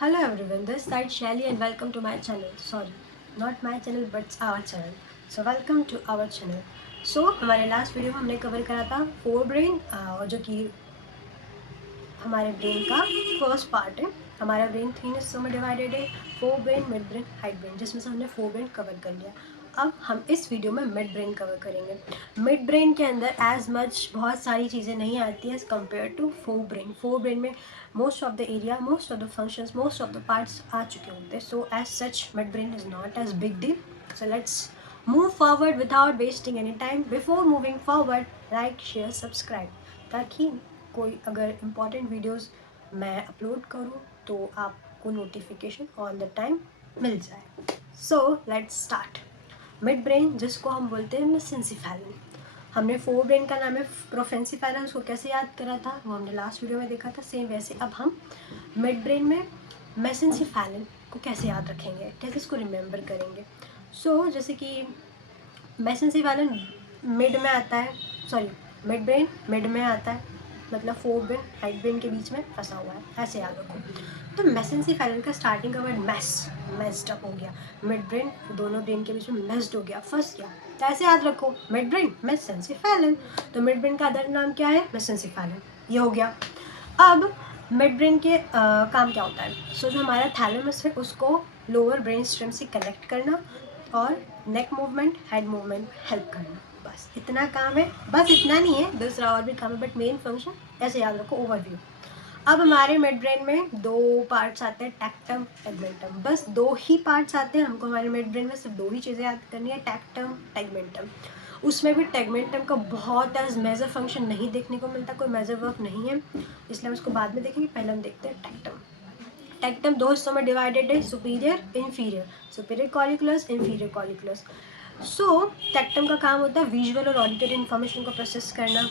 Hello everyone, this side Shelly and welcome to my channel. Sorry, not my channel but our channel. So welcome to our channel. So हमारे last video में हमने cover करा था fore brain और जो कि हमारे brain का फर्स्ट पार्ट है. हमारा ब्रेन 3 हिस्सों में डिवाइडेड है, fore brain, mid brain, hide brain, जिसमें से हमने फोर ब्रेन कवर कर लिया. अब हम इस वीडियो में मिड ब्रेन कवर करेंगे. मिड ब्रेन के अंदर एज मच बहुत सारी चीज़ें नहीं आती है as compare to fore brain. Fore brain में most of the area, most of the functions, most of the parts आ चुके होते हैं. So as such mid brain is not as big deal. So let's move forward without wasting any time. Before moving forward, like, share, subscribe, ताकि कोई अगर important videos मैं upload करूँ तो आपको नोटिफिकेशन ऑन द टाइम मिल जाए. So let's start. Mid brain, जिसको हम बोलते हैं मेसेंसिफेरन. हमने फोर ब्रेन का नाम है प्रोफेंसिफेरन. उसको कैसे याद करा था वो हमने लास्ट वीडियो में देखा था. सेम वैसे अब हम मिड ब्रेन में मेसेंसिफेरन को कैसे याद रखेंगे, कैसे इसको रिमेंबर करेंगे. सो जैसे कि मेसेंसिफेरन मिड में आता है, सॉरी मिड ब्रेन मिड में आता है, मतलब फोर ब्रेन हाइड ब्रेन के बीच में फंसा हुआ है, ऐसे याद रखो. तो मेसेंसिफेरन का स्टार्टिंग का वर्ड मेस्ड अप हो गया. मिड ब्रेन दोनों ब्रेन के बीच में मेस्ड हो गया, फंस गया. तो ऐसे याद रखो, मिड ब्रेन मेसेंसिफेरन. तो मिड ब्रेन का अदर नाम क्या है, मेसेंसिफेरन. ये हो गया. अब मिड ब्रेन के काम क्या होता है. सो जो हमारा थैलेमस है उसको लोअर ब्रेन स्टेम से कनेक्ट करना और neck movement, head movement help करना. बस इतना काम है. बस इतना नहीं है, दूसरा और भी काम है, बट मेन फंक्शन ऐसे याद रखो, ओवरव्यू. अब हमारे मिड ब्रेन में दो पार्ट्स आते हैं, टैक्टम, टेगमेंटम. बस दो ही पार्ट्स आते हैं हमको. हमारे मिड ब्रेन में सिर्फ दो ही चीज़ें याद करनी है, टैक्टम, टेगमेंटम. उसमें भी टेगमेंटम का बहुत एज मेजर फंक्शन नहीं देखने को मिलता, कोई मेजर वर्क नहीं है, इसलिए हम उसको बाद में देखेंगे. पहले हम देखते हैं टैक्टम. टैक्टम दो हिस्सों में डिवाइडेड है, superior, inferior. Superior colliculus, inferior colliculus. So tectum का काम होता है विजुअल और ऑडिटरी इन्फॉर्मेशन को प्रोसेस करना.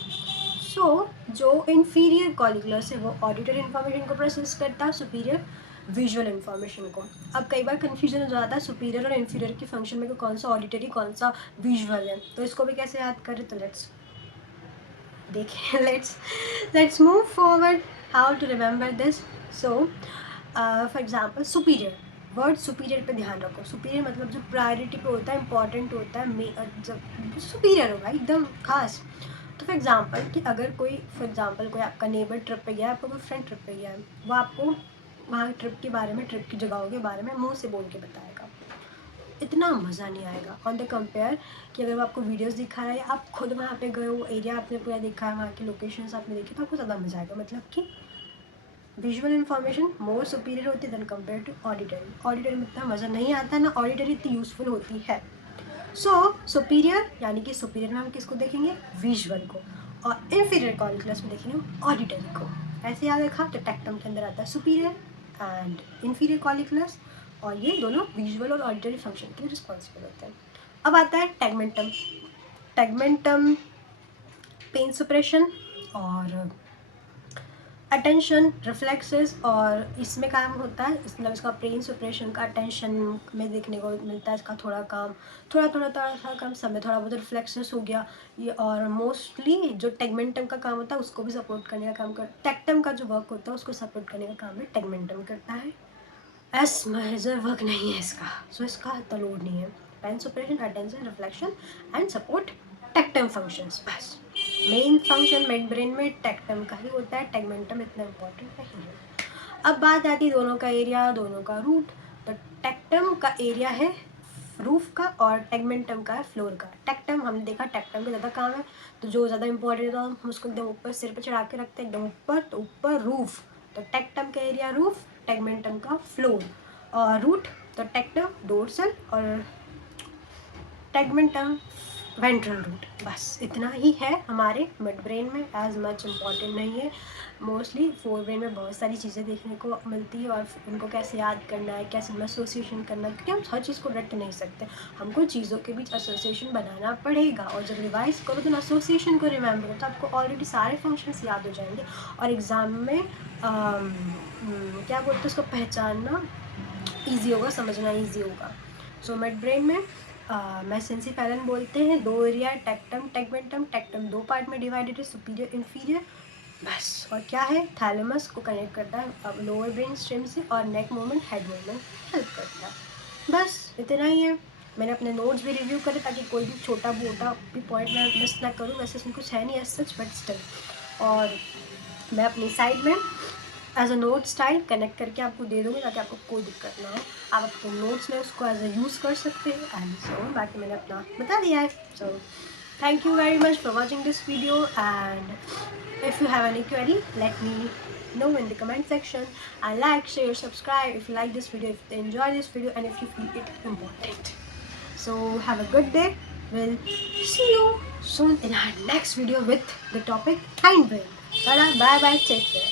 सो जो इन्फीरियर कॉलिकुलस है वो ऑडिटरी इन्फॉर्मेशन को प्रोसेस करता है, सुपीरियर विजुअल इन्फॉर्मेशन को. अब कई बार कन्फ्यूजन हो जाता है सुपीरियर और इन्फीरियर की फंक्शन में, कौन सा ऑडिटरी कौन सा विजुअल है. तो इसको भी कैसे याद करें, तो लेट्स देखें. Let's move forward how to remember this. So for example superior, word superior पे ध्यान रखो. सुपीरियर मतलब जो प्रायोरिटी पे होता है, इंपॉर्टेंट होता है, जब सुपीरियर होगा एकदम खास. तो फॉर एग्जाम्पल कि अगर कोई कोई आपका नेबर ट्रिप पे गया है, आपका कोई फ्रेंड ट्रिप पे गया है, वो आपको वहाँ ट्रिप के बारे में, ट्रिप की जगहों के बारे में मुंह से बोल के बताएगा. इतना मज़ा नहीं आएगा ऑन द कंपेयर कि अगर वो आपको वीडियोस दिखा रहा है, आप खुद वहाँ पे गए हो, एरिया आपने पूरा देखा है, वहाँ की लोकेशंस आपने देखी, तो आपको ज़्यादा मज़ा आएगा. मतलब कि विजुअल इन्फॉर्मेशन मोर सुपीरियर होती है than compare to auditory. Auditory में इतना मज़ा नहीं आता ना, ऑडिटरी इतनी यूज़फुल होती है. सो सुपीरियर यानी कि सुपीरियर में हम किसको देखेंगे, विजुअल को, और इन्फीरियर कॉलिकुलस में देखेंगे ऑडिटरी को. ऐसे याद रखा. तो टैक्टम के अंदर आता है सुपीरियर एंड इन्फीरियर कॉलिकुलस, और ये दोनों विजुअल और ऑडिटरी फंक्शन के लिए रिस्पॉन्सिबल होते हैं. अब आता है टैगमेंटम. टैगमेंटम पेन सुप्रेशन और अटेंशन, रिफ्लेक्सेस, और इसमें काम होता है, मतलब इसका ब्रेन सुप्रेशन का अटेंशन में देखने को मिलता है. इसका थोड़ा काम, थोड़ा सा काम सब में, थोड़ा बहुत रिफ्लेक्सेस हो गया ये. और मोस्टली जो टेगमेंटम का काम होता है उसको भी सपोर्ट करने का काम कर, टैक्टम का जो वर्क होता है उसको सपोर्ट करने का काम भी टेगमेंटम करता है. एस मेजर वर्क नहीं है इसका, सो इसका इतना लोड नहीं है. Pain suppression, attention, reflection and support tectum functions. बस मेन फंक्शन मिड ब्रेन में टैक्टम का ही होता है, टेगमेंटम इतना इम्पोर्टेंट नहीं है. अब बात आती है दोनों का एरिया, दोनों का रूट. तो टैक्टम का एरिया है रूफ का और टेगमेंटम का है फ्लोर का. टैक्टम हमने देखा, टैक्टम का ज़्यादा काम है, तो जो ज़्यादा इंपॉर्टेंट है हम उसको एकदम ऊपर सिर पे चढ़ा के रखते हैं, एकदम ऊपर. तो ऊपर रूफ, तो टैक्टम का एरिया रूफ, टेगमेंटम का फ्लोर. और रूट, तो टैक्टम डोर्सल और टेगमेंटम वेंट्रल रूट. बस इतना ही है हमारे मिड ब्रेन में, एज मच इम्पॉर्टेंट नहीं है. मोस्टली फोर ब्रेन में बहुत सारी चीज़ें देखने को मिलती है, और उनको कैसे याद करना है, कैसे हम एसोसिएशन करना है, क्योंकि हम हर चीज़ को रट नहीं सकते. हमको चीज़ों के बीच एसोसिएशन बनाना पड़ेगा, और जब रिवाइज करो तो एसोसिएशन को रिमेंबर करो, तो आपको ऑलरेडी सारे फंक्शंस याद हो जाएंगे, और एग्ज़ाम में क्या बोलते हैं उसको पहचानना ईजी होगा, समझना ईजी होगा. सो मिड ब्रेन में मेसेंसिफेरन बोलते हैं. दो एरिया, टैक्टम, टेगमेंटम. टैक्टम दो पार्ट में डिवाइडेड है, सुपीरियर, इन्फीरियर. बस। और क्या है, थैलेमस को कनेक्ट करता है अब लोअर ब्रेन स्टेम से, और neck movement, head movement help करता है। बस इतना ही है। मैंने अपने नोट्स भी रिव्यू करे ताकि कोई भी छोटा मोटा भी पॉइंट मैं मिस ना करूँ। वैसे इसमें कुछ है नहीं एज सच, बट स्टिल। और मैं अपनी साइड में as a note style connect करके आपको दे दूँगी ताकि आपको कोई दिक्कत ना हो। आप अपने नोट्स में उसको एज अ यूज़ कर सकते हैं एंड सो बाकी मैंने अपना बता दिया है। सो thank you very much for watching this video, and if you have any query, let me know in the comment section, and like, share, subscribe if you like this video, if you enjoy this video, and if you feel it important. So have a good day. We'll see you soon in our next video with the topic hindbrain. Bye bye, take care.